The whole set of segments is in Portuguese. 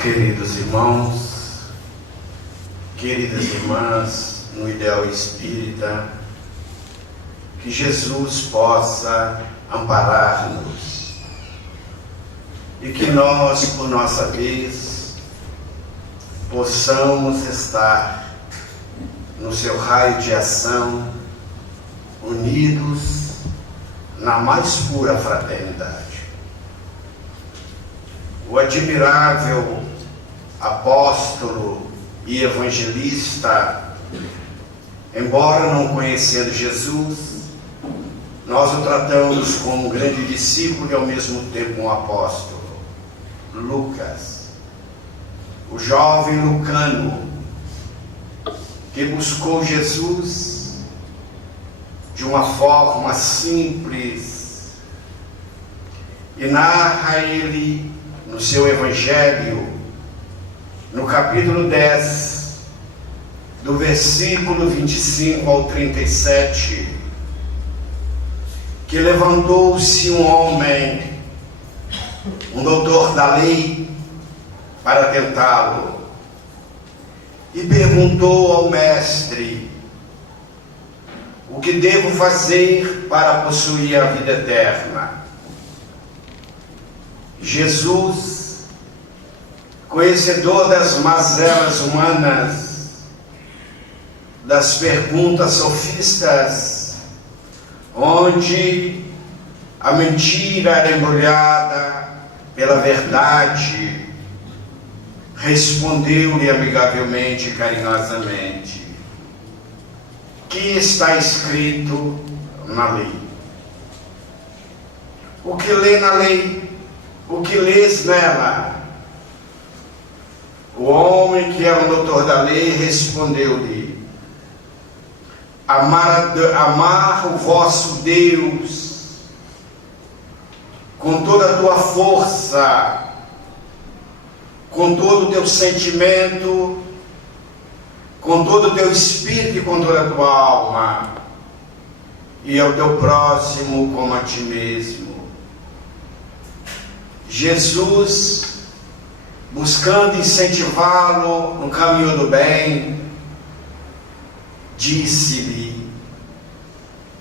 Queridos irmãos, queridas irmãs, no ideal espírita, que Jesus possa amparar-nos e que nós, por nossa vez, possamos estar no seu raio de ação, unidos na mais pura fraternidade. O admirável apóstolo e evangelista, embora não conhecendo Jesus, nós o tratamos como um grande discípulo e ao mesmo tempo um apóstolo. Lucas, o jovem lucano, que buscou Jesus de uma forma simples, e narra ele no seu evangelho, no capítulo 10, do versículo 25 ao 37, que levantou-se um homem, um doutor da lei, para tentá-lo, e perguntou ao mestre: o que devo fazer para possuir a vida eterna? Jesus, conhecedor das mazelas humanas, das perguntas sofistas, onde a mentira era embrulhada pela verdade, respondeu-lhe amigavelmente e carinhosamente: que está escrito na lei? O que lê na lei? O que lês nela? O homem, que era um doutor da lei, respondeu-lhe: amar o vosso Deus com toda a tua força, com todo o teu sentimento, com todo o teu espírito e com toda a tua alma, e ao teu próximo como a ti mesmo. Jesus, buscando incentivá-lo no caminho do bem, disse-lhe: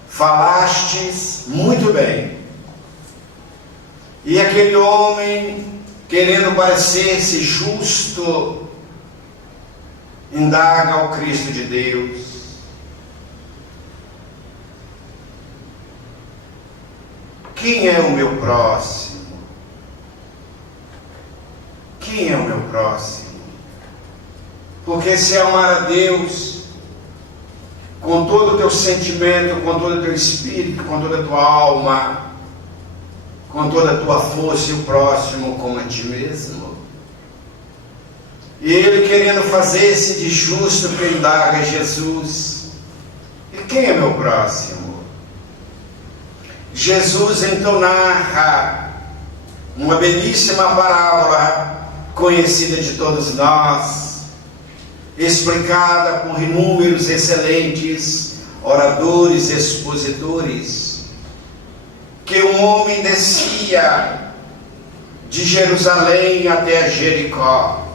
falastes muito bem. E aquele homem, querendo parecer-se justo, indaga ao Cristo de Deus: quem é o meu próximo? Quem é o meu próximo? Porque se amar a Deus com todo o teu sentimento, com todo o teu espírito, com toda a tua alma, com toda a tua força, e o próximo como a ti mesmo. E ele, querendo fazer-se de justo, indaga Jesus: e quem é meu próximo? Jesus então narra uma belíssima parábola, conhecida de todos nós, explicada por inúmeros excelentes oradores, expositores, que um homem descia de Jerusalém até Jericó,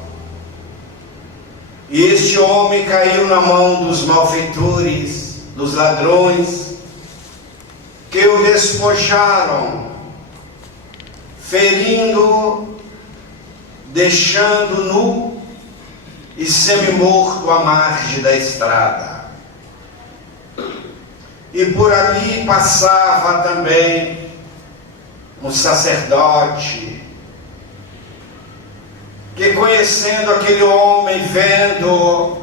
e este homem caiu na mão dos malfeitores, dos ladrões, que o despojaram, ferindo, deixando nu e semi-morto à margem da estrada. E por ali passava também um sacerdote, que, conhecendo aquele homem, vendo,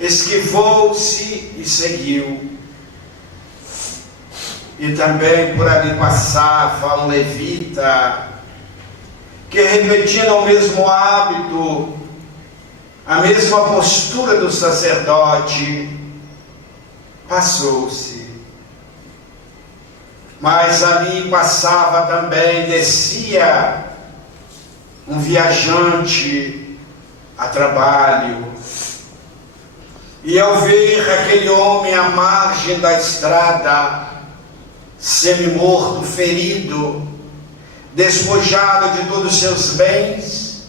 esquivou-se e seguiu. E também por ali passava um levita, que, repetindo o mesmo hábito, a mesma postura do sacerdote, passou-se. Mas ali passava também, descia um viajante a trabalho, e ao ver aquele homem à margem da estrada, semi-morto, ferido, despojado de todos os seus bens,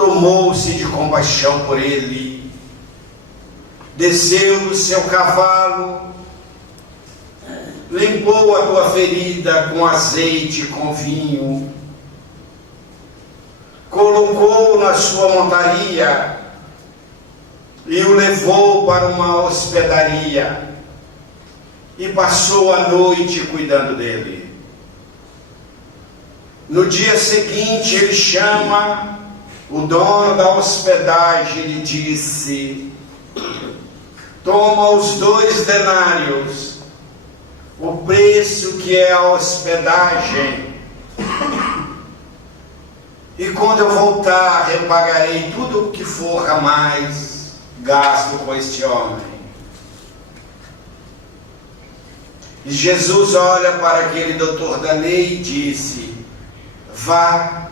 tomou-se de compaixão por ele, desceu do seu cavalo, limpou a tua ferida com azeite e com vinho, colocou na sua montaria e o levou para uma hospedaria e passou a noite cuidando dele. No dia seguinte ele chama o dono da hospedagem e lhe disse: toma os 2 denários, o preço que é a hospedagem, e quando eu voltar repagarei tudo o que for a mais gasto com este homem. E Jesus olha para aquele doutor da lei e disse: vá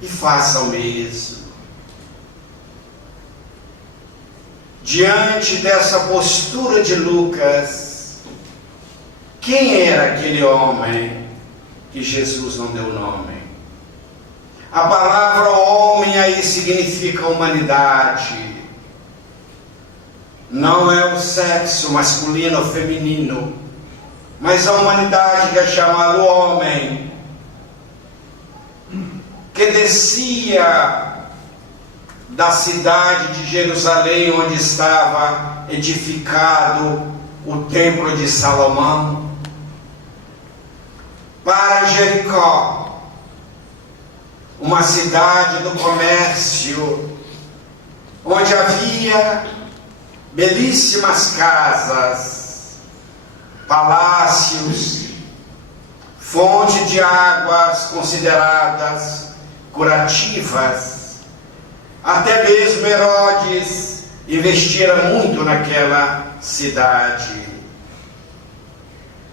e faça o mesmo. Diante dessa postura de Lucas, quem era aquele homem que Jesus não deu nome? A palavra homem aí significa humanidade. Não é o sexo masculino ou feminino, mas a humanidade que é chamado homem, que descia da cidade de Jerusalém, onde estava edificado o templo de Salomão, para Jericó, uma cidade do comércio, onde havia belíssimas casas, palácios, fonte de águas consideradas curativas. Até mesmo Herodes investira muito naquela cidade.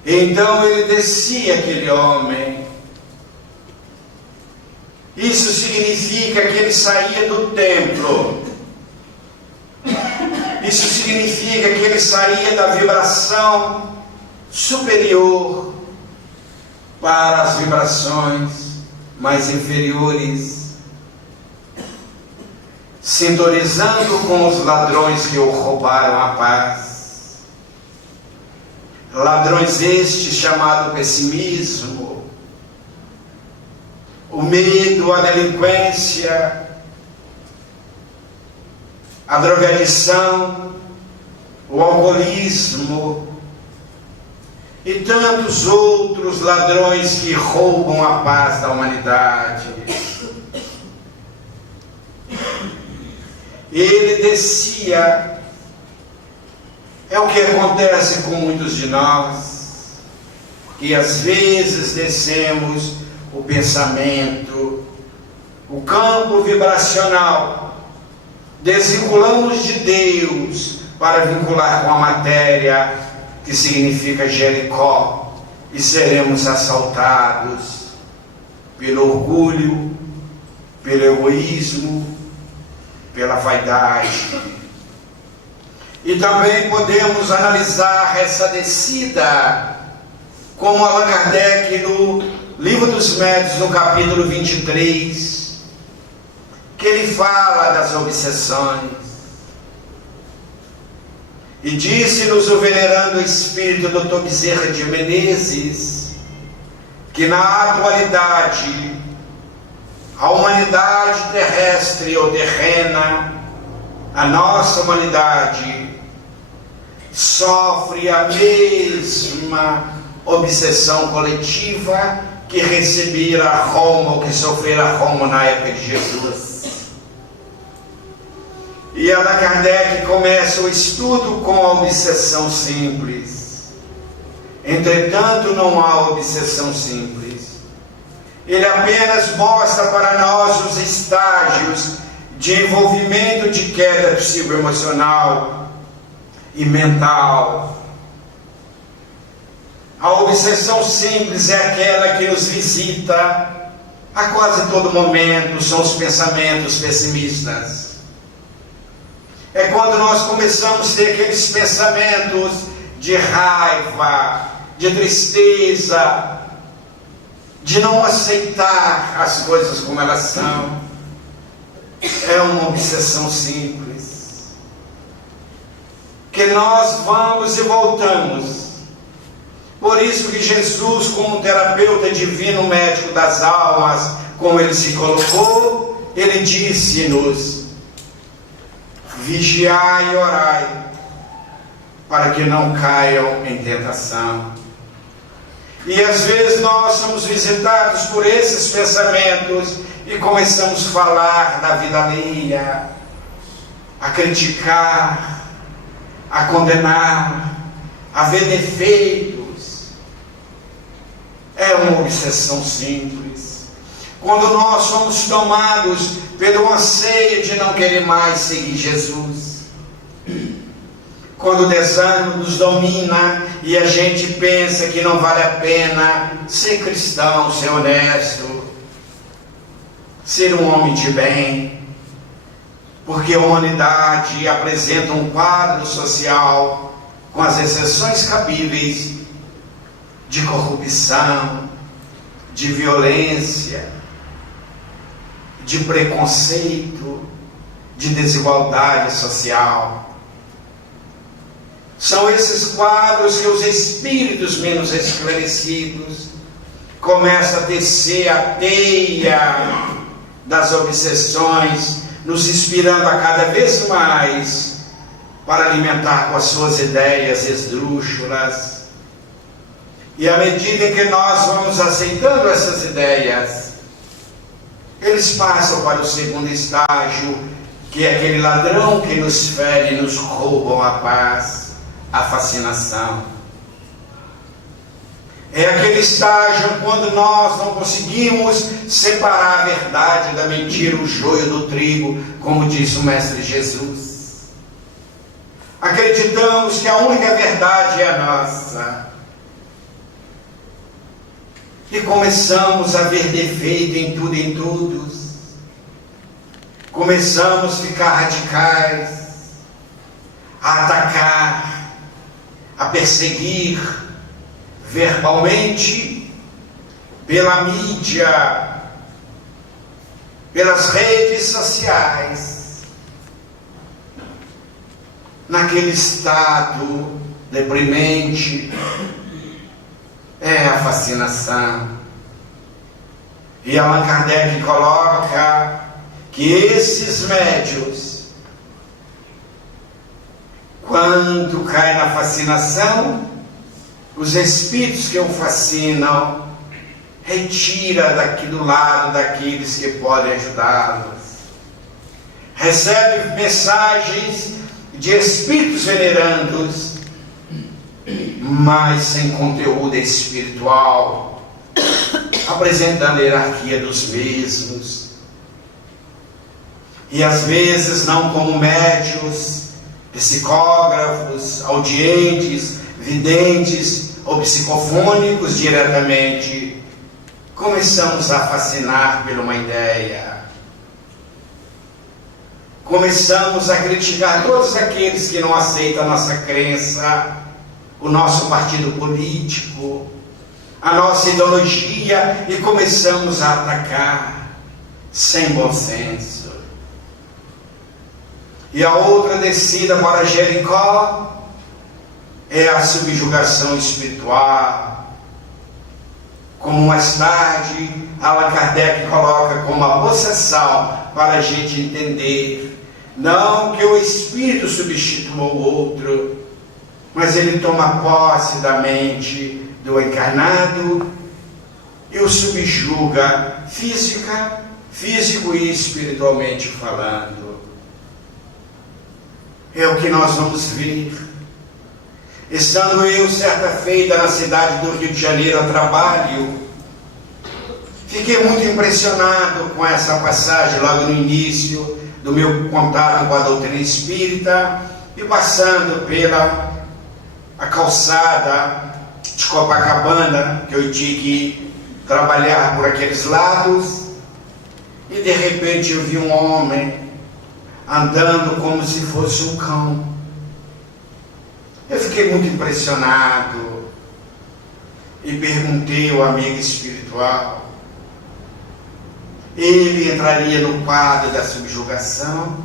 Então ele descia, aquele homem. Isso significa que ele saía do templo. Isso significa que ele saía da vibração superior para as vibrações mais inferiores, sintonizando com os ladrões que o roubaram a paz. Ladrões estes chamados pessimismo, o medo, a delinquência, a drogadição, o alcoolismo e tantos outros ladrões que roubam a paz da humanidade. Ele descia. É o que acontece com muitos de nós, que às vezes descemos o pensamento, o campo vibracional, desvinculamos de Deus para vincular com a matéria, que significa Jericó, e seremos assaltados pelo orgulho, pelo egoísmo, pela vaidade. E também podemos analisar essa descida, como Allan Kardec no Livro dos Médiuns, no capítulo 23, que ele fala das obsessões. E disse-nos o venerando espírito Dr. Bezerra de Menezes, que na atualidade a humanidade terrestre ou terrena, a nossa humanidade, sofre a mesma obsessão coletiva que recebera Roma, ou que sofrera Roma na época de Jesus. E Allan Kardec começa o estudo com a obsessão simples. Entretanto, não há obsessão simples. Ele apenas mostra para nós os estágios de envolvimento de queda psicoemocional e mental. A obsessão simples é aquela que nos visita a quase todo momento, são os pensamentos pessimistas. É quando nós começamos a ter aqueles pensamentos de raiva, de tristeza, de não aceitar as coisas como elas são. é uma obsessão simples, que nós vamos e voltamos. Por isso que Jesus, como terapeuta divino, médico das almas, como ele se colocou, ele disse-nos: vigiai e orai, para que não caiam em tentação. E às vezes nós somos visitados por esses pensamentos e começamos a falar da vida alheia, a criticar, a condenar, a ver defeitos. É uma obsessão simples. Quando nós somos tomados pelo anseio de não querer mais seguir Jesus, quando o desânimo nos domina e a gente pensa que não vale a pena ser cristão, ser honesto, ser um homem de bem, porque a humanidade apresenta um quadro social, com as exceções cabíveis, de corrupção, de violência, de preconceito, de desigualdade social. São esses quadros que os espíritos menos esclarecidos começam a tecer a teia das obsessões, nos inspirando a cada vez mais para alimentar com as suas ideias esdrúxulas. E à medida em que nós vamos aceitando essas ideias, eles passam para o segundo estágio, que é aquele ladrão que nos fere e nos roubam a paz, a fascinação. É aquele estágio quando nós não conseguimos separar a verdade da mentira, o joio do trigo, como disse o Mestre Jesus. Acreditamos que a única verdade é a nossa. E começamos a ver defeito em tudo e em todos. Começamos a ficar radicais, a atacar, a perseguir verbalmente, pela mídia, pelas redes sociais, naquele estado deprimente. É a fascinação. E Allan Kardec coloca que esses médios, quando caem na fascinação, os espíritos que o fascinam retira daqui do lado daqueles que podem ajudá-los. Recebe mensagens de espíritos venerandos, mas sem conteúdo espiritual, apresentando a hierarquia dos mesmos. E às vezes não como médios, psicógrafos, audientes, videntes ou psicofônicos diretamente, começamos a fascinar por uma ideia. Começamos a criticar todos aqueles que não aceitam a nossa crença, o nosso partido político, a nossa ideologia, e começamos a atacar sem bom senso. E a outra descida para Jericó é a subjugação espiritual, como mais tarde Allan Kardec coloca como a possessão, para a gente entender, não que o espírito substitua o outro, mas ele toma posse da mente do encarnado e o subjuga físico e espiritualmente falando. É o que nós vamos ver. Estando eu certa feita na cidade do Rio de Janeiro a trabalho, fiquei muito impressionado com essa passagem logo no início do meu contato com a doutrina espírita, e passando pela a calçada de Copacabana, que eu tinha que trabalhar por aqueles lados, e de repente eu vi um homem andando como se fosse um cão. Eu fiquei muito impressionado e perguntei ao amigo espiritual: ele entraria no quadro da subjugação.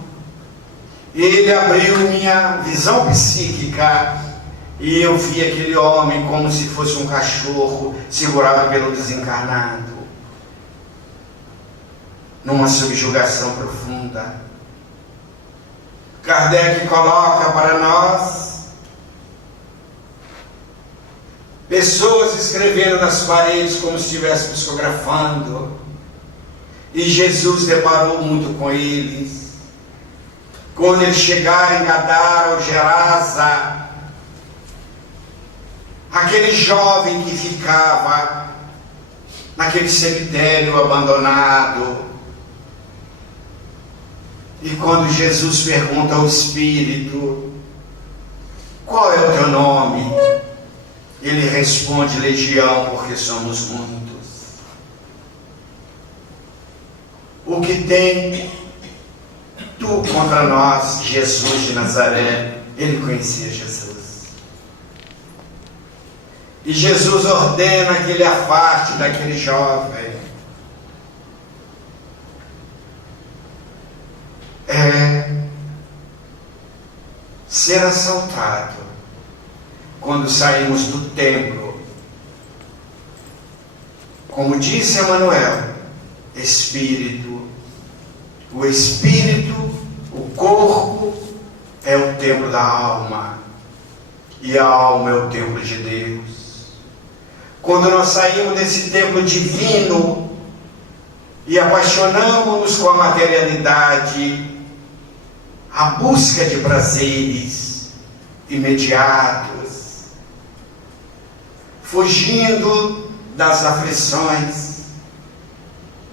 Ele abriu minha visão psíquica e eu vi aquele homem como se fosse um cachorro segurado pelo desencarnado, numa subjugação profunda. Kardec coloca para nós pessoas escrevendo nas paredes como se estivesse psicografando, e Jesus deparou muito com eles. Quando eles chegaram em Gadara ou Gerasa, aquele jovem que ficava naquele cemitério abandonado, e quando Jesus pergunta ao Espírito: qual é o teu nome? Ele responde: Legião, porque somos muitos. O que tem tu contra nós, Jesus de Nazaré? Ele conhecia Jesus. E Jesus ordena que ele afaste daquele jovem. Ser assaltado quando saímos do templo. Como disse Emmanuel, espírito. O espírito, o corpo, é o templo da alma, e a alma é o templo de Deus. Quando nós saímos desse templo divino e apaixonamos-nos com a materialidade, a busca de prazeres imediatos, fugindo das aflições,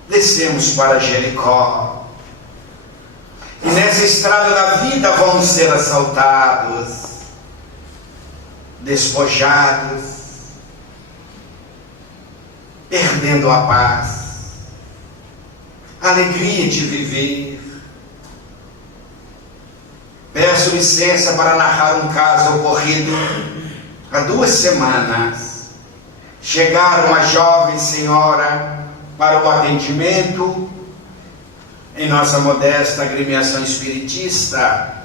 descemos para Jericó. E nessa estrada da vida vamos ser assaltados, despojados, perdendo a paz, a alegria de viver. Peço licença para narrar um caso ocorrido há 2 semanas. Chegaram uma jovem senhora para o atendimento em nossa modesta agremiação espiritista.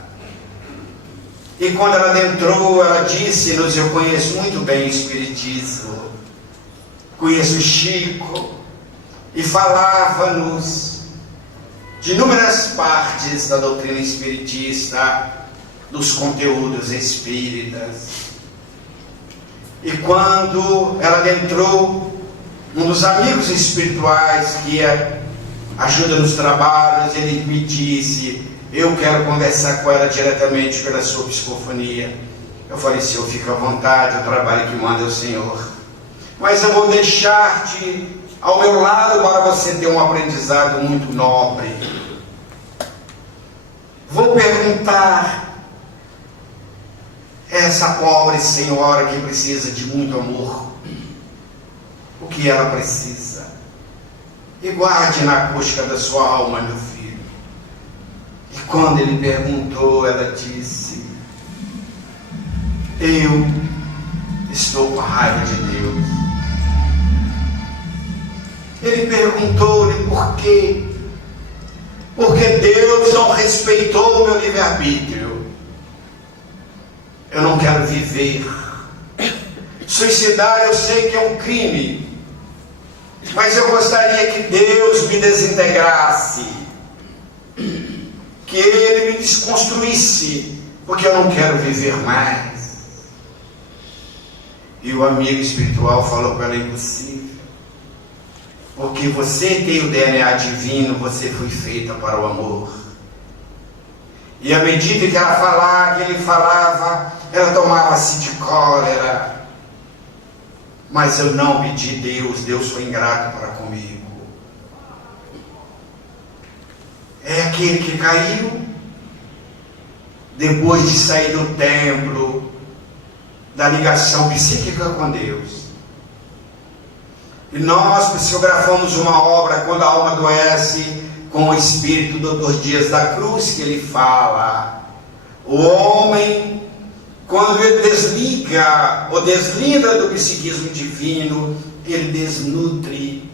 E quando ela adentrou, ela disse-nos: eu conheço muito bem o espiritismo, conheço o Chico, e falava-nos de inúmeras partes da doutrina espiritista, dos conteúdos espíritas. E quando ela adentrou, um dos amigos espirituais que ajuda nos trabalhos, ele me disse: eu quero conversar com ela diretamente pela sua psicofonia. Eu falei: Senhor, fica à vontade, o trabalho que manda é o Senhor, mas eu vou deixar-te ao meu lado para você ter um aprendizado muito nobre. Vou perguntar a essa pobre senhora que precisa de muito amor o que ela precisa, e guarde na acústica da sua alma, meu filho. E quando ele perguntou, ela disse: eu estou com raiva de Deus. Ele perguntou-lhe por quê? Porque Deus não respeitou o meu livre-arbítrio. Eu não quero viver. Suicidar eu sei que é um crime, mas eu gostaria que Deus me desintegrasse, que Ele me desconstruísse, porque eu não quero viver mais. E o amigo espiritual falou para ela: impossível, porque você tem o DNA divino, você foi feita para o amor. E à medida que ela falava, que ele falava, ela tomava-se de cólera. Mas eu não pedi Deus, Deus foi ingrato para comigo. É aquele que caiu depois de sair do templo, da ligação psíquica com Deus. E nós psicografamos uma obra, Quando a Alma Adoece, com o espírito do Dr. Dias da Cruz, que ele fala: o homem, quando ele desliga ou deslinda do psiquismo divino, ele desnutre.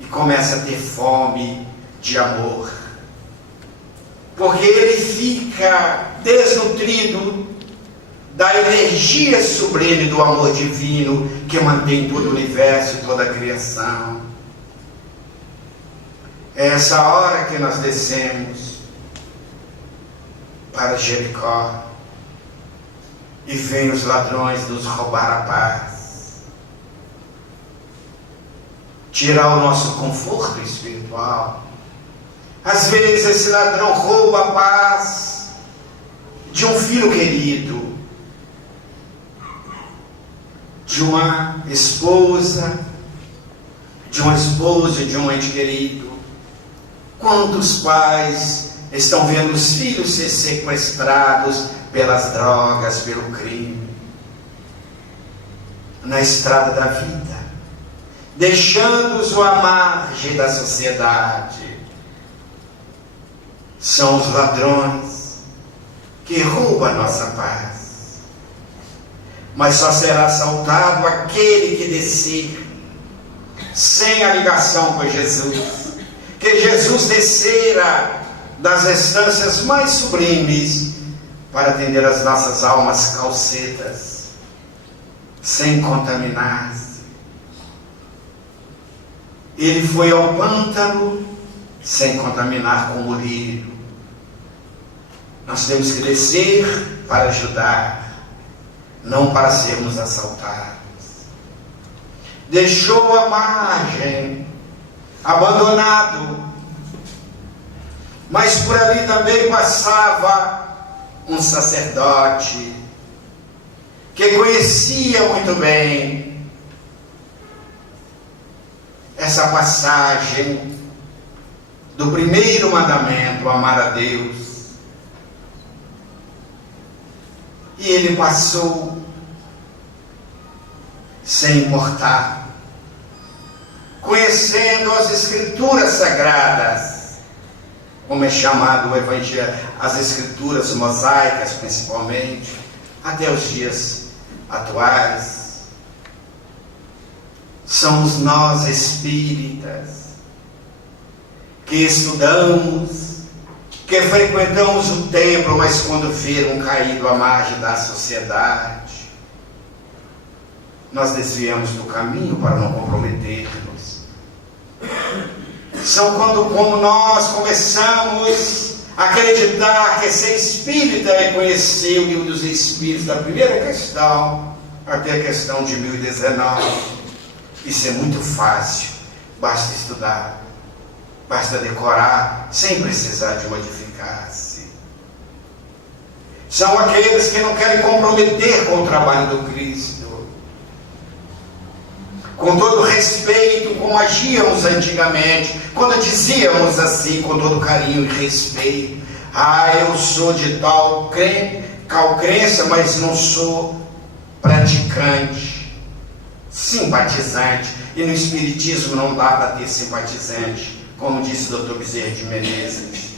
E começa a ter fome de amor. Porque ele fica desnutrido da energia sublime do amor divino que mantém todo o universo e toda a criação. É essa hora que nós descemos para Jericó e vêm os ladrões nos roubar a paz, tirar o nosso conforto espiritual. Às vezes esse ladrão rouba a paz de um filho querido, de uma esposa, de um esposo, de um ente querido. Quantos pais estão vendo os filhos ser sequestrados pelas drogas, pelo crime, na estrada da vida, deixando-os à margem da sociedade? São os ladrões que roubam a nossa paz. Mas só será assaltado aquele que descer sem a ligação com Jesus. Que Jesus descera das estâncias mais sublimes para atender as nossas almas calcetas, sem contaminar-se. Ele foi ao pântano sem contaminar com o lírio. Nós temos que descer para ajudar, não para sermos assaltados. Deixou a margem, abandonado, mas por ali também passava um sacerdote que conhecia muito bem essa passagem do primeiro mandamento, amar a Deus. E ele passou sem importar, conhecendo as Escrituras Sagradas, como é chamado o Evangelho, as Escrituras mosaicas principalmente, até os dias atuais. Somos nós espíritas que estudamos, que frequentamos o templo, mas quando viram caído à margem da sociedade, nós desviamos do caminho para não comprometermos. São quando, como nós começamos a acreditar que ser espírita é conhecer o livro dos Espíritos, da primeira questão até a questão de 1019. Isso é muito fácil, basta estudar, basta decorar, sem precisar de modificar-se. São aqueles que não querem comprometer com o trabalho do Cristo. Com todo respeito, como agíamos antigamente, quando dizíamos assim, com todo carinho e respeito: eu sou de tal crença, mas não sou praticante, simpatizante. E no Espiritismo não dá para ter simpatizante, como disse o Dr. Bezerra de Menezes.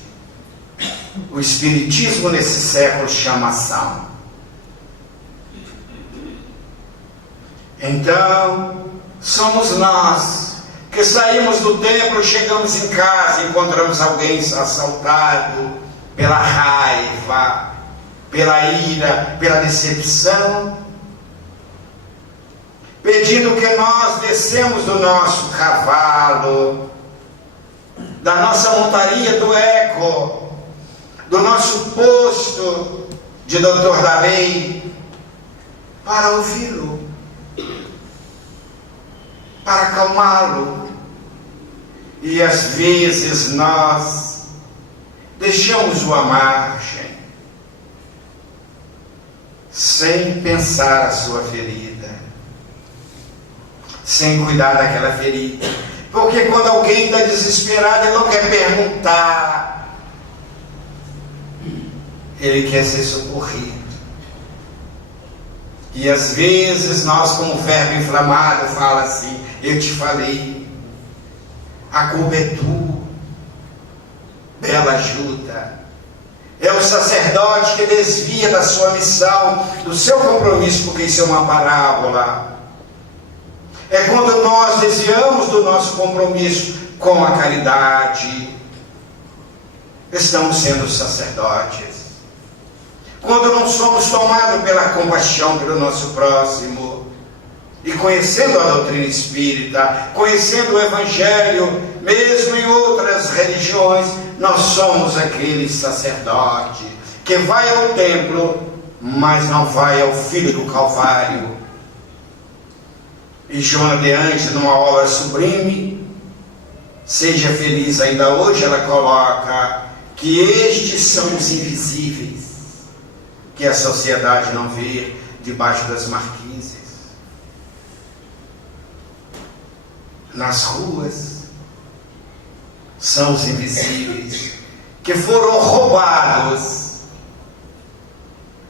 O Espiritismo nesse século chama ação. Então, somos nós que saímos do templo, chegamos em casa, encontramos alguém assaltado pela raiva, pela ira, pela decepção, pedindo que nós descemos do nosso cavalo, da nossa montaria do eco, do nosso posto de doutor da lei, para ouvi-lo, para acalmá-lo. E às vezes nós deixamos-o à margem, sem pensar a sua ferida, sem cuidar daquela ferida. Porque quando alguém está desesperado, ele não quer perguntar, ele quer ser socorrido. E às vezes nós, como verbo inflamado, fala assim: eu te falei, a culpa é tua, bela ajuda. É o sacerdote que desvia da sua missão, do seu compromisso, porque isso é uma parábola. É quando nós desviamos do nosso compromisso com a caridade, estamos sendo sacerdotes. Quando não somos tomados pela compaixão pelo nosso próximo, e conhecendo a doutrina espírita, conhecendo o Evangelho, mesmo em outras religiões, nós somos aquele sacerdote que vai ao templo, mas não vai ao Filho do Calvário. E Joana de Angelis, numa obra sublime, Seja Feliz ainda hoje, ela coloca que estes são os invisíveis, que a sociedade não vê debaixo das marquises, nas ruas. São os invisíveis que foram roubados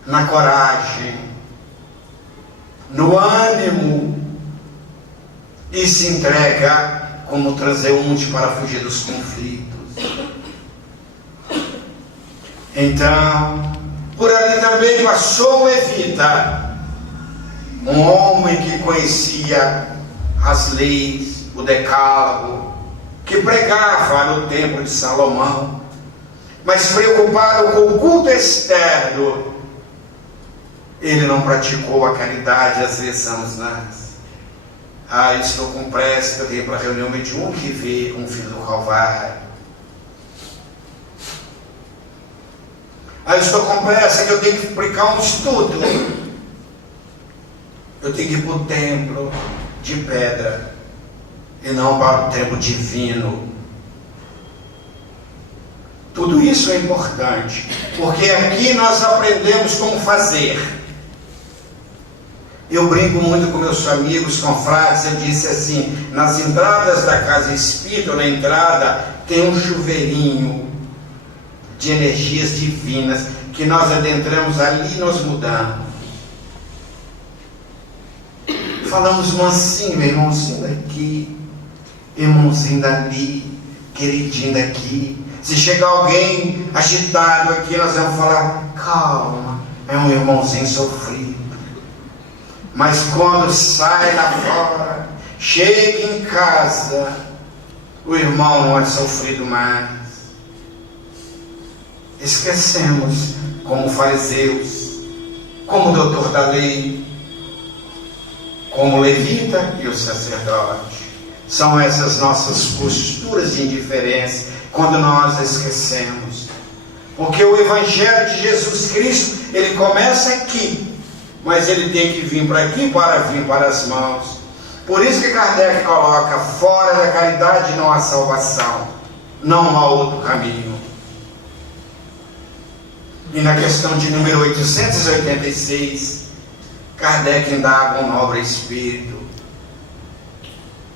na coragem, no ânimo, e se entrega como transeunte para fugir dos conflitos. Então, por ali também passou Levita, um homem que conhecia as leis, o decálogo, que pregava no templo de Salomão, mas preocupado com o culto externo, ele não praticou a caridade. Às vezes somos nós. Estou com pressa, que eu tenho para a reunião mediúnica que vê um filho do Calvário. Estou com pressa, que eu tenho que aplicar um estudo. Eu tenho que ir para o templo de pedra e não para o templo divino. Tudo isso é importante, porque aqui nós aprendemos como fazer. Eu brinco muito com meus amigos, com frases. Eu disse assim: nas entradas da casa espírita, na entrada, tem um chuveirinho de energias divinas, que nós adentramos ali e nós mudamos. Falamos mansinho, meu irmãozinho daqui, irmãozinho dali, queridinho daqui. Se chegar alguém agitado aqui, nós vamos falar: calma, é um irmãozinho sofrido. Mas quando sai lá fora, chega em casa, o irmão não é sofrido mais. Esquecemos, como fariseus, como doutor da lei, como o levita e o sacerdote. São essas nossas posturas de indiferença quando nós esquecemos. Porque o Evangelho de Jesus Cristo, ele começa aqui, mas ele tem que vir para aqui para vir para as mãos. Por isso que Kardec coloca: fora da caridade não há salvação, não há outro caminho. E na questão de número 886, Kardec indaga um nobre espírito: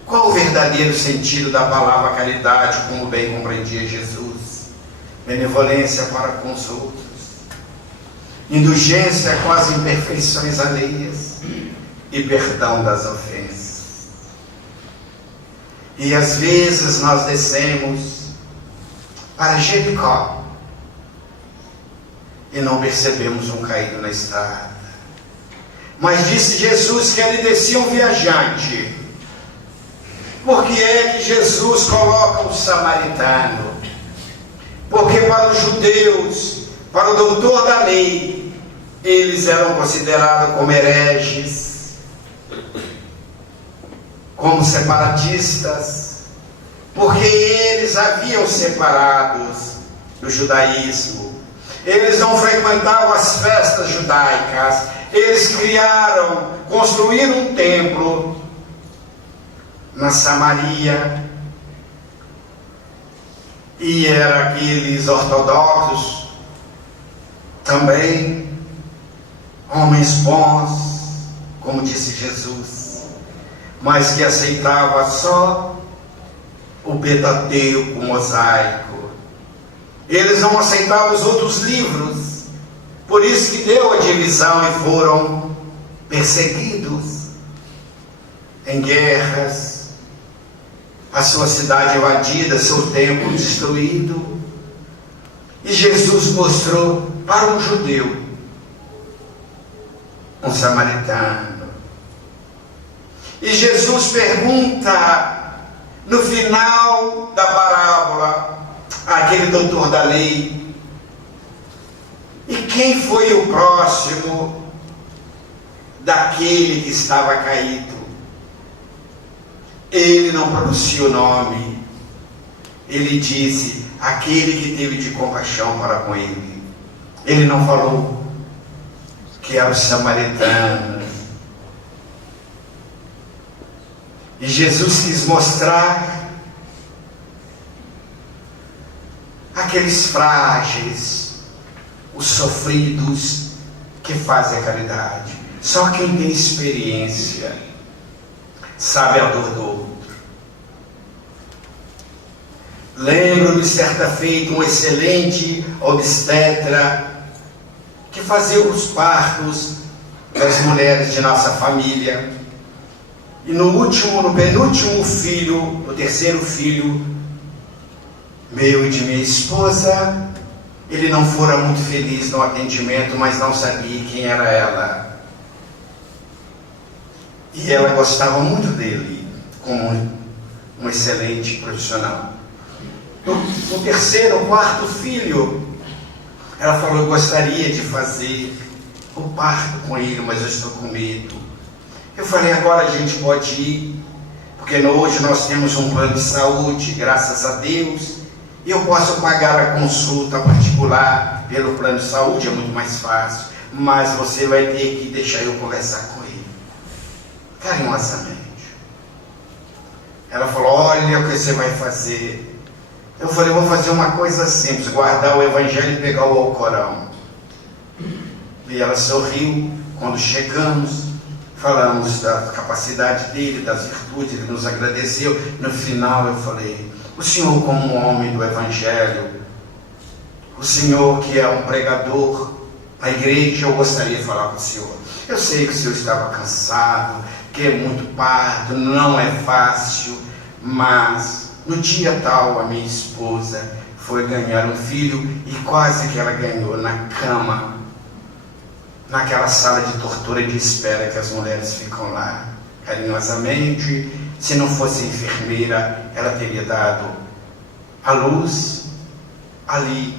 qual o verdadeiro sentido da palavra caridade, como bem compreendia Jesus? Benevolência para com os outros, indulgência com as imperfeições alheias e perdão das ofensas. E às vezes nós descemos para Jericó e não percebemos um caído na estrada. Mas disse Jesus que ali descia um viajante. Por que é que Jesus coloca o samaritano? Porque para os judeus, para o doutor da lei, eles eram considerados como hereges, como separatistas, porque eles haviam separados do judaísmo. Eles não frequentavam as festas judaicas. Eles construíram um templo na Samaria, e eram aqueles ortodoxos também, homens bons, como disse Jesus, mas que aceitava só o Pentateuco, o mosaico. Eles não aceitavam os outros livros, por isso que deu a divisão e foram perseguidos em guerras, a sua cidade invadida, seu templo destruído. E Jesus mostrou para um judeu, um samaritano. E Jesus pergunta: No final da parábola, aquele doutor da lei, e quem foi o próximo daquele que estava caído? Ele não pronunciou o nome. Ele disse, aquele que teve de compaixão para com ele. Ele não falou que era o samaritano. E Jesus quis mostrar aqueles frágeis, os sofridos, que fazem a caridade. Só quem tem experiência sabe a dor do outro. Lembro-me certa feita um excelente obstetra que fazia os partos das mulheres de nossa família. E no penúltimo filho, no terceiro filho, meu e de minha esposa, ele não fora muito feliz no atendimento, mas não sabia quem era ela. E ela gostava muito dele, como um excelente profissional. No terceiro ou quarto filho, ela falou, eu gostaria de fazer o parto com ele, mas eu estou com medo. Eu falei, agora a gente pode ir, porque hoje nós temos um plano de saúde, graças a Deus, e eu posso pagar a consulta particular pelo plano de saúde, é muito mais fácil, mas você vai ter que deixar eu conversar com ele, carinhosamente. Ela falou, olha o que você vai fazer. Eu falei, eu vou fazer uma coisa simples, guardar o Evangelho e pegar o Alcorão. E ela sorriu. Quando chegamos, falamos da capacidade dele, das virtudes, ele nos agradeceu. No final eu falei, o senhor como um homem do Evangelho, o senhor que é um pregador na igreja, eu gostaria de falar com o senhor. Eu sei que o senhor estava cansado, que é muito parto, não é fácil, mas no dia tal a minha esposa foi ganhar um filho e quase que ela ganhou na cama, naquela sala de tortura e de espera que as mulheres ficam lá, carinhosamente. Se não fosse enfermeira, ela teria dado a luz ali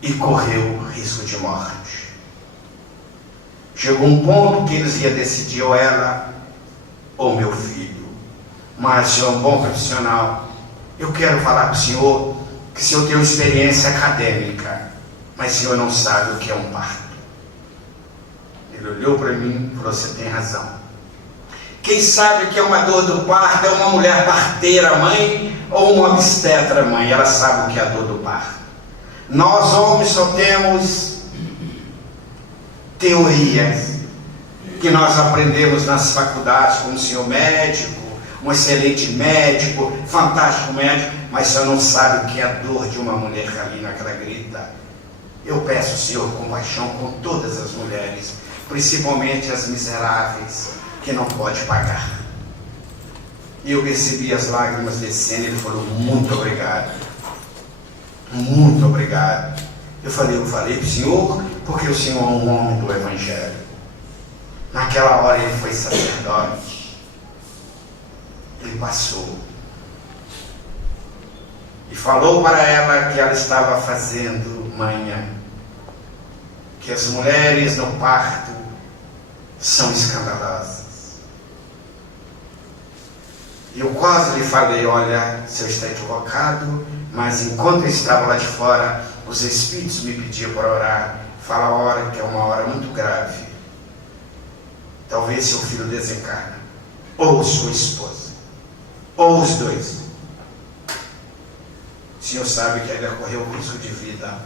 e correu risco de morte. Chegou um ponto que eles iam decidir ou ela ou meu filho. Mas o senhor é um bom profissional. Eu quero falar para o senhor que o senhor tem uma experiência acadêmica, mas o senhor não sabe o que é um parto. Ele olhou para mim e falou, você tem razão. Quem sabe que é uma dor do parto é uma mulher parteira mãe ou uma obstetra mãe. Ela sabe o que é a dor do parto. Nós homens só temos teorias que nós aprendemos nas faculdades, como o senhor médico, um excelente médico, fantástico médico, mas só não sabe o que é a dor de uma mulher ali naquela grita. Eu peço ao Senhor compaixão com todas as mulheres, principalmente as miseráveis, que não pode pagar. E eu percebi as lágrimas descendo. Ele falou, muito obrigado, muito obrigado. Eu falei para o senhor, porque o senhor é um homem do Evangelho. Naquela hora ele foi sacerdote. Ele passou e falou para ela que ela estava fazendo manha, que as mulheres no parto são escandalosas. E eu quase lhe falei, olha, o senhor está equivocado, mas enquanto eu estava lá de fora, os Espíritos me pediam para orar. Fala a hora, que é uma hora muito grave. Talvez seu filho desencarne, ou sua esposa, ou os dois. O senhor sabe que ainda correu risco de vida.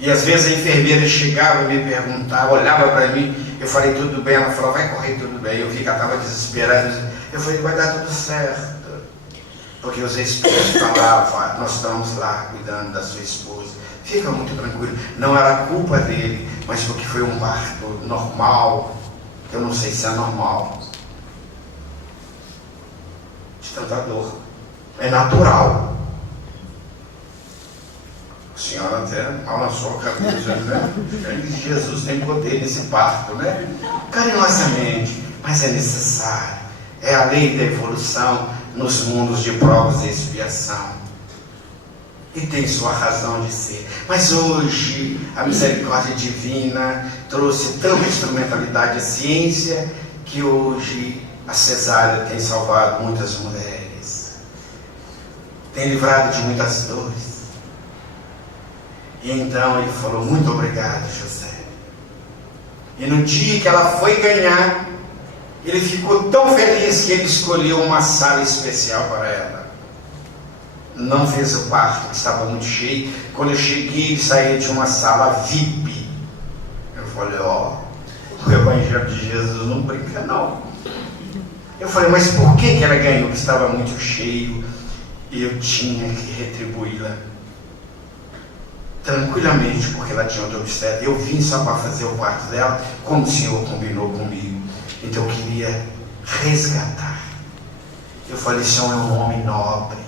E às vezes a enfermeira chegava e me perguntava, olhava para mim, eu falei, tudo bem? Ela falou, vai correr tudo bem. Eu vi que ela estava desesperada. Eu falei, vai dar tudo certo. Porque os espíritos estão lá, nós estamos lá cuidando da sua esposa. Fica muito tranquilo. Não era culpa dele, mas porque foi um parto normal. Eu não sei se é normal. De tanta dor. É natural. A senhora até balançou a cabeça, né? Jesus tem poder nesse parto, né? Carinhosamente, mas é necessário. É a lei da evolução. nos mundos de provas e expiação. E tem sua razão de ser. Mas hoje a misericórdia divina trouxe tanta instrumentalidade à ciência que hoje a cesárea tem salvado muitas mulheres, tem livrado de muitas dores. E então ele falou: muito obrigado, José. E no dia que ela foi ganhar, ele ficou tão feliz que ele escolheu uma sala especial para ela. Não fez o parto, que estava muito cheio. Quando eu cheguei, ele saía de uma sala VIP. Eu falei: ó, o Evangelho de Jesus não brinca não. Eu falei: mas por que ela ganhou? Que estava muito cheio e eu tinha que retribuí-la tranquilamente, porque ela tinha outro obstetra. Eu vim só para fazer o parto dela, como o Senhor combinou comigo. Então eu queria resgatar. Eu falei: o Senhor é um homem nobre,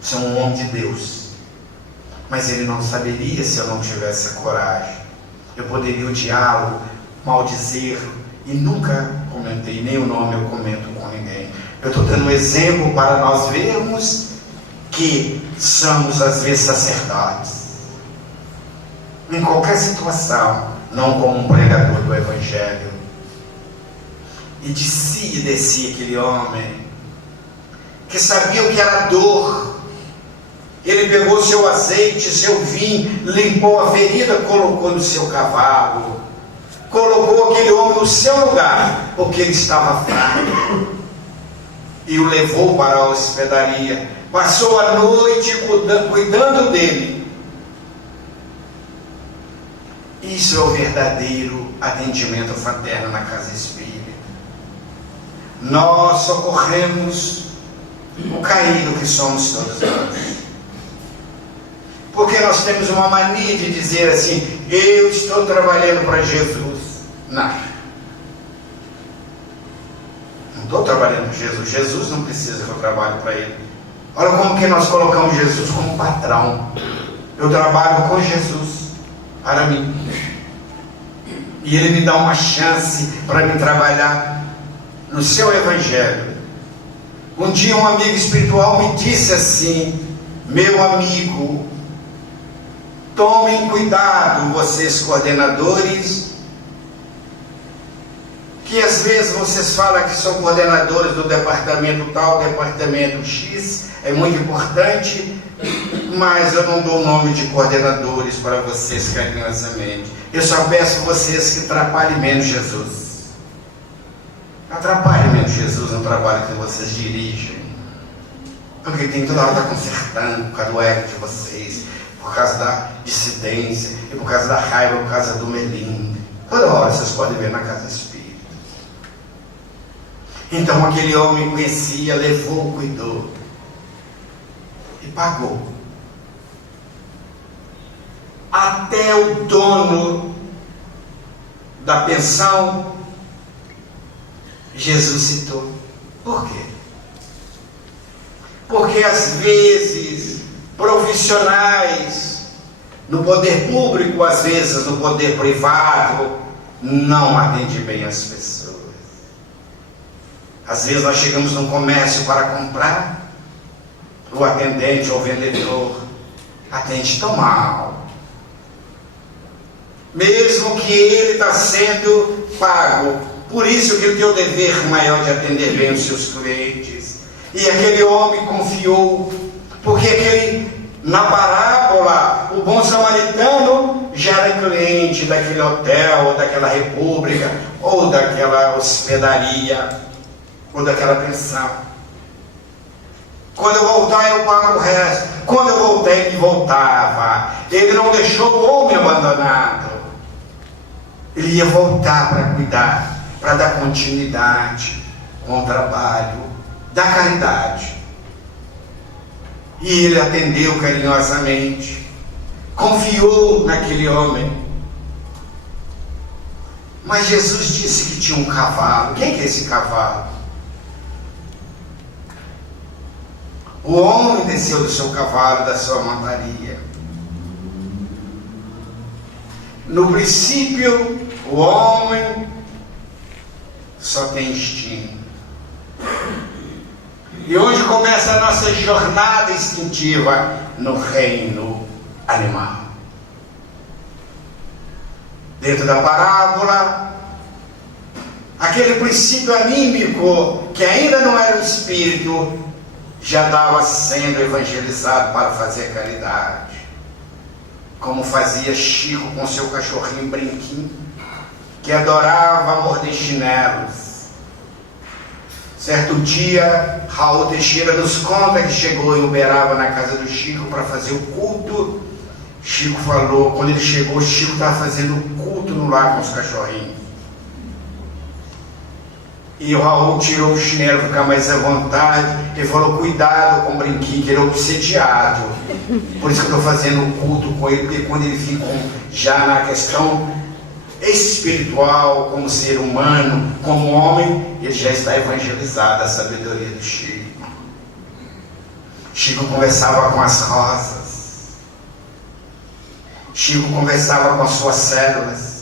o Senhor é um homem de Deus. Mas ele não saberia se eu não tivesse a coragem. Eu poderia odiá-lo, maldizê-lo, e nunca comentei, nem o nome eu comento com ninguém. Eu estou dando um exemplo para nós vermos que somos às vezes sacerdotes. Em qualquer situação, não como um pregador do Evangelho. E descia aquele homem, que sabia o que era dor. Ele pegou seu azeite, seu vinho, limpou a ferida, colocou no seu cavalo, colocou aquele homem no seu lugar, porque ele estava fraco, e o levou para a hospedaria. Passou a noite cuidando dele. Isso é o verdadeiro atendimento fraterno na casa espírita. Nós socorremos o caído que somos todos nós. Porque nós temos uma mania de dizer assim: eu estou trabalhando para Jesus. Não estou trabalhando para Jesus. Jesus não precisa que eu trabalhe para ele. Olha como que nós colocamos Jesus como patrão. Eu trabalho com Jesus para mim, e ele me dá uma chance para me trabalhar no seu Evangelho. Um dia um amigo espiritual me disse assim: meu amigo, tomem cuidado, vocês coordenadores, que às vezes vocês falam que são coordenadores do departamento tal, departamento X, é muito importante, mas eu não dou o nome de coordenadores para vocês carinhosamente. Eu só peço vocês que atrapalhem menos Jesus. Atrapalhem menos Jesus no trabalho que vocês dirigem. Porque tem toda hora está consertando por causa do ego de vocês, por causa da dissidência, e por causa da raiva, por causa do melindre. Toda hora vocês podem ver na casa espírita. Então aquele homem conhecia, levou, cuidou e pagou. Até o dono da pensão, Jesus citou. Por quê? Porque às vezes profissionais no poder público, às vezes no poder privado, não atendem bem as pessoas. Às vezes nós chegamos num comércio para comprar, o atendente ou o vendedor atende tão mal, mesmo que ele está sendo pago. Por isso que ele tem o dever maior de atender bem os seus clientes. E aquele homem confiou, porque na parábola, o bom samaritano já era cliente daquele hotel, ou daquela república, ou daquela hospedaria, ou daquela pensão. Quando eu voltar, eu pago o resto. Quando eu voltei, ele voltava. Ele não deixou o homem abandonado. Ele ia voltar para cuidar, para dar continuidade com o trabalho da caridade. E ele atendeu carinhosamente, confiou naquele homem. Mas Jesus disse que tinha um cavalo. Quem que é esse cavalo? O homem desceu do seu cavalo, da sua montaria. No princípio, o homem só tem instinto. E onde começa a nossa jornada instintiva? No reino animal. Dentro da parábola, aquele princípio anímico, que ainda não era o espírito, já estava sendo evangelizado para fazer caridade. Como fazia Chico com seu cachorrinho Brinquinho, que adorava morder chinelos. Certo dia, Raul Teixeira nos conta que chegou em Uberaba na casa do Chico para fazer o culto. Chico falou, quando ele chegou, Chico estava fazendo o culto no lar com os cachorrinhos. E o Raul tirou o chinelo para ficar mais à vontade. Ele falou, cuidado com o Brinquinho, que ele é obsediado. Por isso que eu estou fazendo o culto com ele, porque quando ele fica já na questão espiritual, como ser humano, como homem, ele já está evangelizado, a sabedoria do Chico. Chico conversava com as rosas. Chico conversava com as suas células.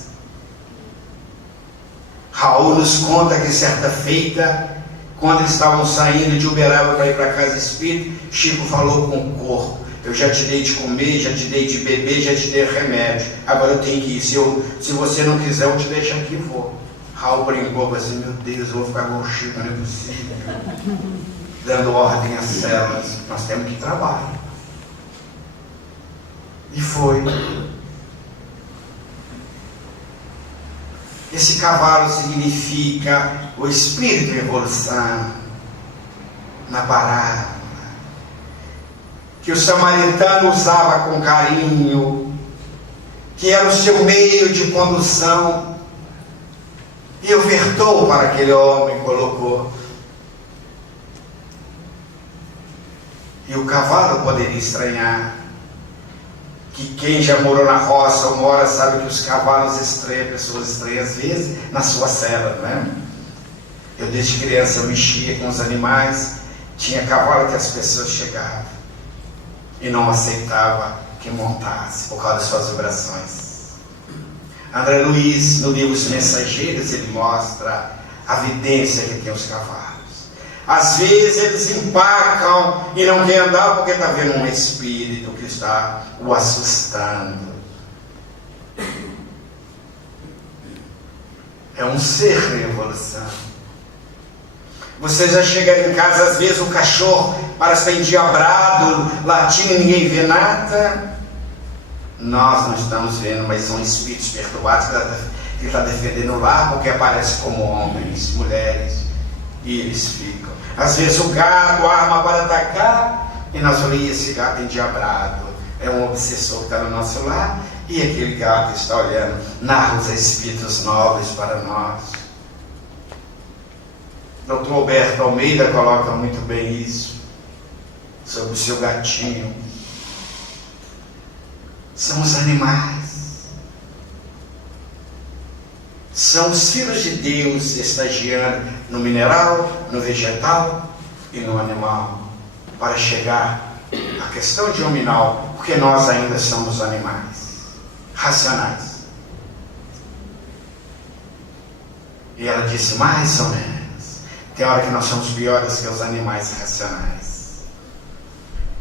Raul nos conta que certa feita, quando eles estavam saindo de Uberaba para ir para a casa espírita, Chico falou com o corpo: eu já te dei de comer, já te dei de beber, já te dei remédio, agora eu tenho que ir, se você não quiser eu te deixo aqui e vou. Raul brincou assim, meu Deus, eu vou ficar com o Chico, não é possível. Dando ordem às células, nós temos que trabalhar. E foi. Esse cavalo significa o espírito em evolução na parábola, que o samaritano usava com carinho, que era o seu meio de condução, e ofertou para aquele homem, colocou. E o cavalo poderia estranhar, que quem já morou na roça ou mora sabe que os cavalos estranham, pessoas estranham às vezes na sua cela, né? Eu desde criança eu mexia com os animais, tinha cavalo que as pessoas chegavam e não aceitava que montasse por causa das suas vibrações. André Luiz, no livro Os Mensageiros, ele mostra a vidência que tem os cavalos. Às vezes eles empacam e não querem andar porque está vendo um espírito que está o assustando. É um ser em evolução. Você já chega em casa, às vezes o cachorro parece estar endiabrado, latindo e ninguém vê nada. Nós não estamos vendo, mas são espíritos perturbados que está defendendo o lar, porque aparecem como homens, mulheres, e eles ficam. Às vezes o gato arma para atacar, e nós olhamos, esse gato endiabrado é um obsessor que está no nosso lar, e aquele gato está olhando, narra os espíritos nobres para nós. Dr. Alberto Almeida coloca muito bem isso, sobre o seu gatinho. São os animais. São os filhos de Deus estagiando no mineral, no vegetal e no animal, para chegar à questão de nominal, porque nós ainda somos animais racionais. E ela disse, mais ou menos, tem hora que nós somos piores que os animais racionais.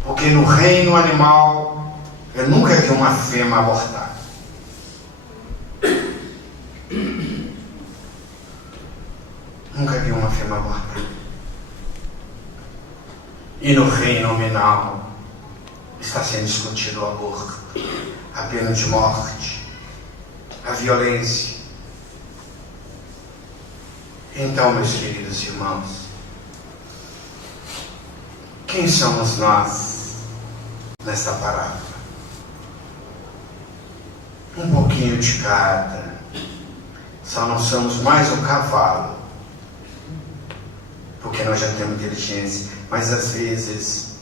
Porque no reino animal, eu nunca vi uma fêmea abortar. Nunca vi uma fêmea abortar. E no reino nominal está sendo discutido o aborto, a pena de morte, a violência. Então, meus queridos irmãos, quem somos nós nesta parábola? Um pouquinho de cada. Só não somos mais um cavalo, porque nós já temos inteligência, mas às vezes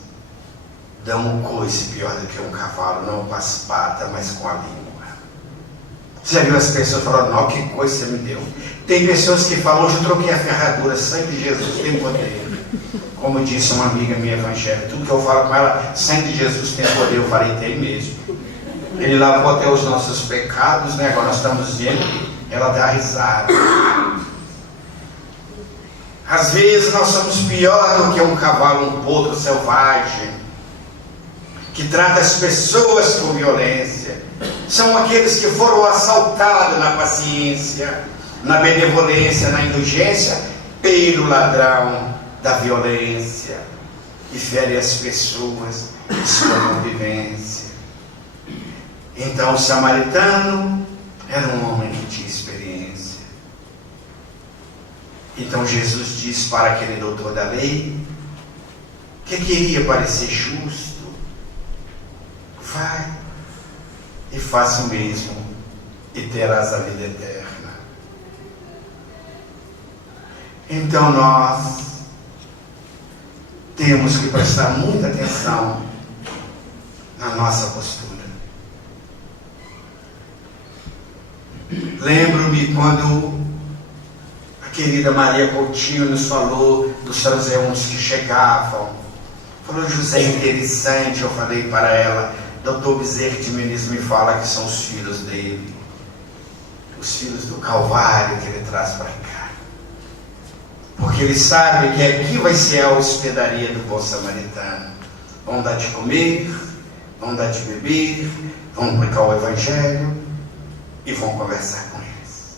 dão um coice pior do que um cavalo, não com as patas, mas com a língua. Você já viu as pessoas falando, não, que coisa você me deu? Tem pessoas que falam, hoje eu troquei a ferradura, sangue de Jesus tem poder. Como disse uma amiga minha evangélica, tudo que eu falo com ela, sangue de Jesus tem poder, eu falei, tem mesmo. Ele lavou até os nossos pecados, né? Agora nós estamos vendo, ela dá risada. Às vezes nós somos pior do que um cavalo, um potro selvagem, que trata as pessoas com violência. São aqueles que foram assaltados na paciência, na benevolência, na indulgência, pelo ladrão da violência, que fere as pessoas em sua convivência. Então o samaritano era um homem que tinha experiência. Então Jesus disse para aquele doutor da lei, que queria parecer justo: vai e faça o mesmo, e terás a vida eterna. Então nós temos que prestar muita atenção na nossa postura. Lembro-me quando a querida Maria Coutinho nos falou dos transeuntes que chegavam. Falou: José, interessante. Eu falei para ela: Dr. Bezerra de Menezes me fala que são os filhos dele, os filhos do Calvário que ele traz para cá, porque ele sabe que aqui vai ser a hospedaria do bom samaritano. Vão dar de comer, vão dar de beber, vão aplicar o Evangelho e vão conversar com eles.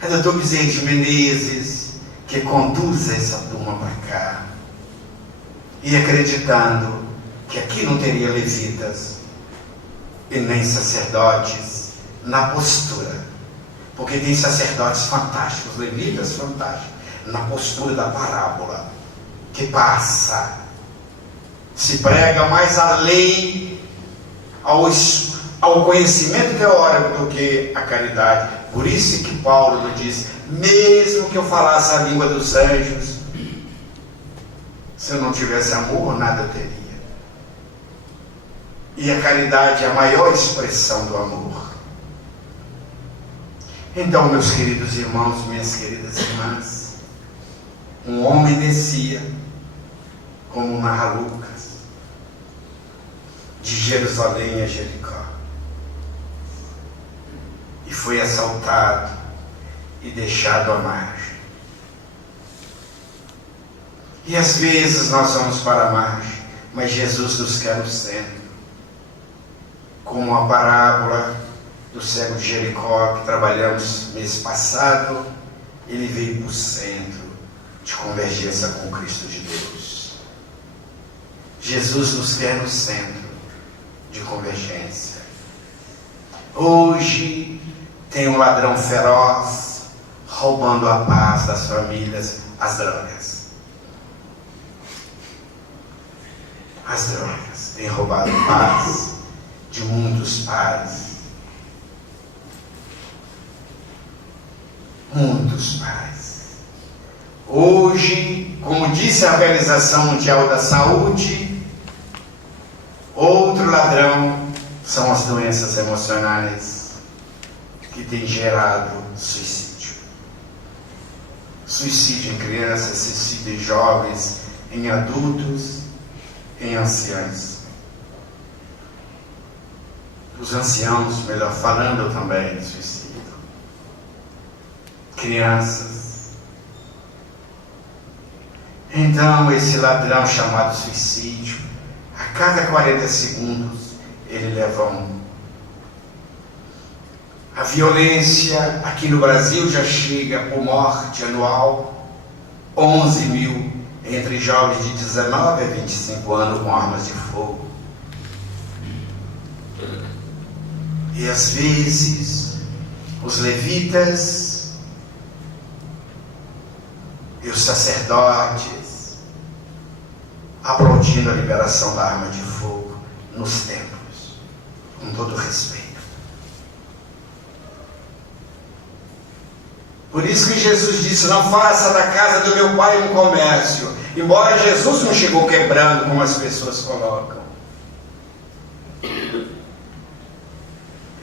É Dr. Bezerra de Menezes que conduz essa turma para cá, e acreditando que aqui não teria levitas e nem sacerdotes na postura, porque tem sacerdotes fantásticos, levitas fantásticos, na postura da parábola, que passa, se prega mais a lei, ao conhecimento teórico do que a caridade. Por isso que Paulo diz: mesmo que eu falasse a língua dos anjos, se eu não tivesse amor, nada eu teria. E a caridade é a maior expressão do amor. Então, meus queridos irmãos, minhas queridas irmãs, um homem descia, como narra Lucas, de Jerusalém a Jericó, e foi assaltado e deixado à margem. E às vezes nós vamos para a margem, mas Jesus nos quer no centro, como a parábola do cego de Jericó que trabalhamos mês passado. Ele veio para o centro de convergência com Cristo de Deus. Jesus nos quer no centro de convergência. Hoje tem um ladrão feroz roubando a paz das famílias, as drogas. As drogas têm roubado a paz de muitos pais. Muitos pais. Hoje, como disse a Organização Mundial da Saúde, outro ladrão são as doenças emocionais que têm gerado suicídio. Suicídio em crianças, suicídio em jovens, em adultos, em anciãos. Os anciãos, melhor falando, também suicidam. Crianças. Então, esse ladrão chamado suicídio, a cada 40 segundos, ele leva um. A violência aqui no Brasil já chega por morte anual 11 mil entre jovens de 19 a 25 anos com armas de fogo. E às vezes os levitas e os sacerdotes aplaudindo a liberação da arma de fogo nos templos, com todo respeito. Por isso que Jesus disse: não faça da casa do meu pai um comércio. Embora Jesus não chegou quebrando como as pessoas colocam,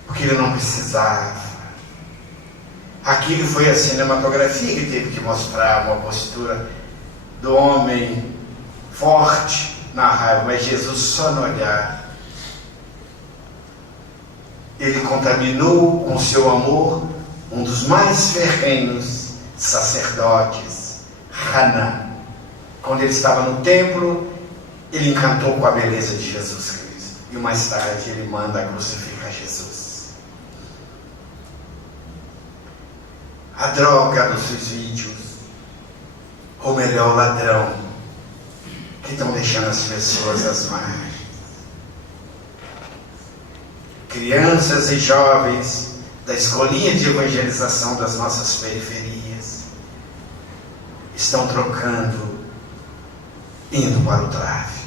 porque ele não precisava. Aquilo foi a cinematografia que teve que mostrar uma postura do homem forte na raiva, mas Jesus só no olhar, ele contaminou com seu amor um dos mais ferrenhos sacerdotes Haná, quando ele estava no templo, ele encantou com a beleza de Jesus Cristo. E mais tarde ele manda crucificar Jesus. A droga dos suicídios, ou melhor, o ladrão, que estão deixando as pessoas às margens. Crianças e jovens da escolinha de evangelização das nossas periferias estão trocando, indo para o tráfico.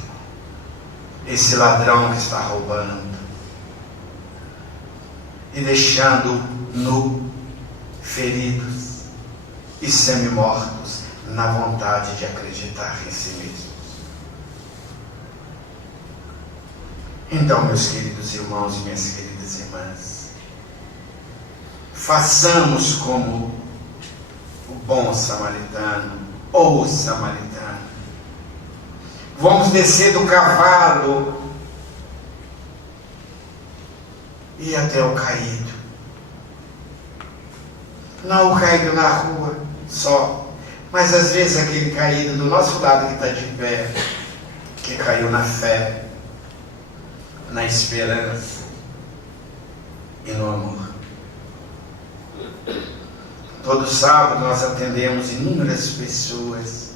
Esse ladrão que está roubando e deixando nu, feridos e semi-mortos na vontade de acreditar em si mesmos. Então, meus queridos irmãos e minhas queridas irmãs, façamos como o bom samaritano ou o samaritano. Vamos descer do cavalo e ir até o caído. Não o caído na rua só, mas às vezes aquele caído do nosso lado que está de pé, que caiu na fé, na esperança e no amor. Todo sábado nós atendemos inúmeras pessoas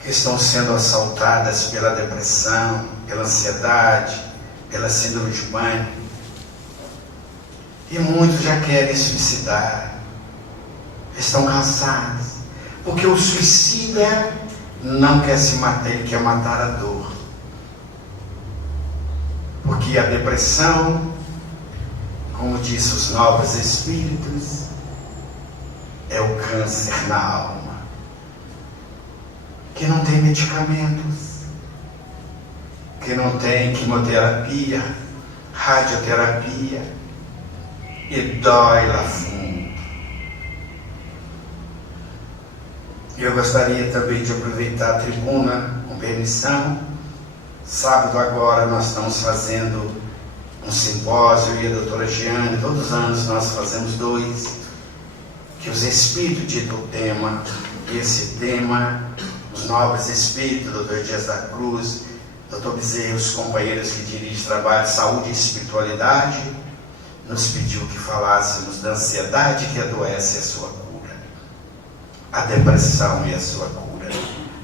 que estão sendo assaltadas pela depressão, pela ansiedade, pela síndrome de pânico. E muitos já querem suicidar. Estão cansados. Porque o suicida não quer se matar, ele quer matar a dor. Porque a depressão, como disse os novos espíritos, é o câncer na alma, que não tem medicamentos, que não tem quimioterapia, radioterapia, e dói lá fundo. Eu gostaria também de aproveitar a tribuna, com permissão. Sábado agora nós estamos fazendo um simpósio, e a doutora Giane, todos os anos nós fazemos 2, que os espíritos ditam o tema, e esse tema, os nobres espíritos, doutor Dias da Cruz, doutor Bezerra, os companheiros que dirigem trabalho de saúde e espiritualidade, nos pediu que falássemos da ansiedade que adoece a sua cura, a depressão e a sua cura.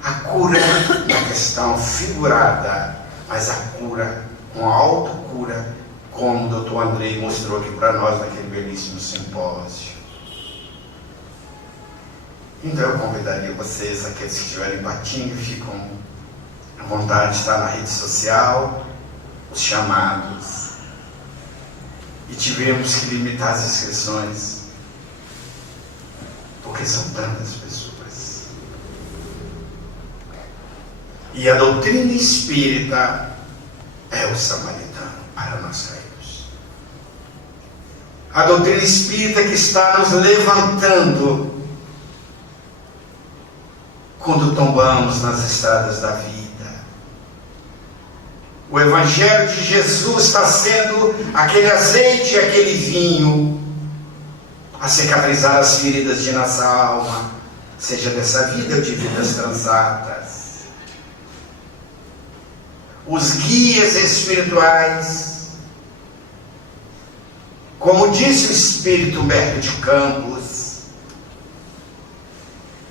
A cura na questão figurada, mas a cura com a autocura, como o doutor Andrei mostrou aqui para nós naquele belíssimo simpósio. Então eu convidaria vocês, aqueles que estiverem em Patinga, ficam à vontade de estar na rede social, os chamados. E tivemos que limitar as inscrições, porque são tantas pessoas. E a doutrina espírita é o samaritano para nós caídos. A doutrina espírita que está nos levantando quando tombamos nas estradas da vida. O Evangelho de Jesus está sendo aquele azeite e aquele vinho a cicatrizar as feridas de nossa alma, seja dessa vida ou de vidas transatas. Os guias espirituais, como disse o Espírito Humberto de Campos,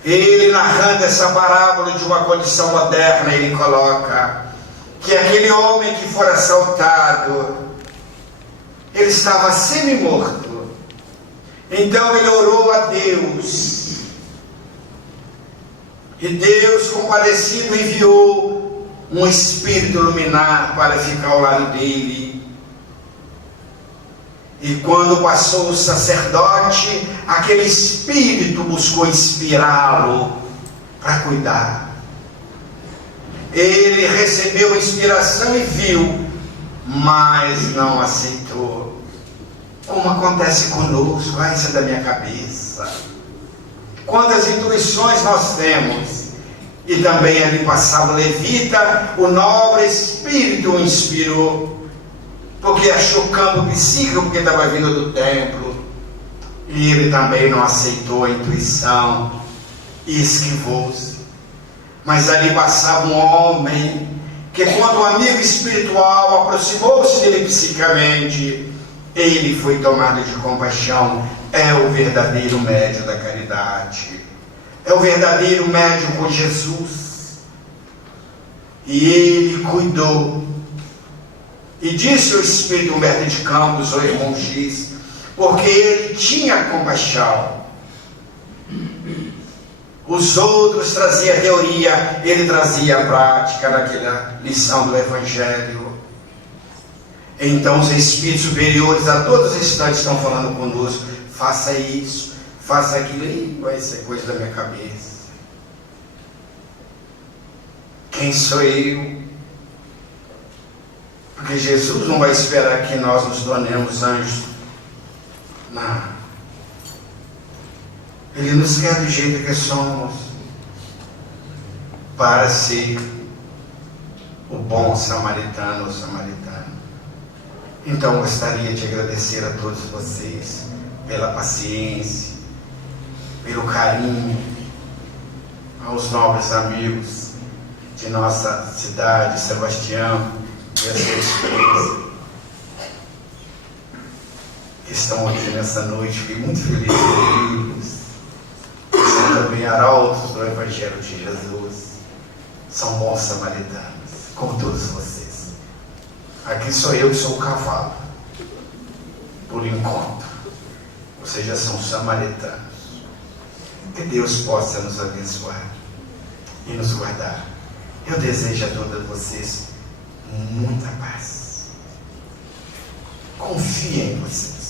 ele narrando essa parábola de uma condição moderna, ele coloca que aquele homem que for assaltado, ele estava semi-morto. Então ele orou a Deus. E Deus, compadecido, enviou um espírito luminar para ficar ao lado dele. E quando passou o sacerdote, aquele espírito buscou inspirá-lo para cuidar. Ele recebeu a inspiração e viu, mas não aceitou. Como acontece conosco, isso é da minha cabeça. Quantas intuições nós temos. E também ali passava o levita, o nobre espírito o inspirou, porque achou campo psíquico, porque estava vindo do templo. E ele também não aceitou a intuição e esquivou-se. Mas ali passava um homem que, quando o amigo espiritual aproximou-se dele psicamente, ele foi tomado de compaixão. É o verdadeiro médium da caridade. É o verdadeiro médium com Jesus. E ele cuidou. E disse o Espírito Humberto de Campos, o irmão X, porque ele tinha compaixão. Os outros traziam teoria, ele trazia a prática naquela lição do Evangelho. Então os Espíritos superiores a todos os instantes estão falando conosco: faça isso, faça aquilo. E vai ser coisa da minha cabeça. Quem sou eu? Porque Jesus não vai esperar que nós nos tornemos anjos. Não. Ele nos quer do jeito que somos, para ser o bom samaritano ou samaritana. Então gostaria de agradecer a todos vocês pela paciência, pelo carinho, aos nobres amigos de nossa cidade, Sebastião e a sua esposa, que estão aqui nessa noite. Fiquei muito feliz de vê-los. São também arautos do Evangelho de Jesus. São bons samaritanos, como todos vocês. Aqui sou eu que sou o cavalo, por enquanto. Vocês já são samaritanos. Que Deus possa nos abençoar e nos guardar. Eu desejo a todos vocês muita paz. Confiem em vocês.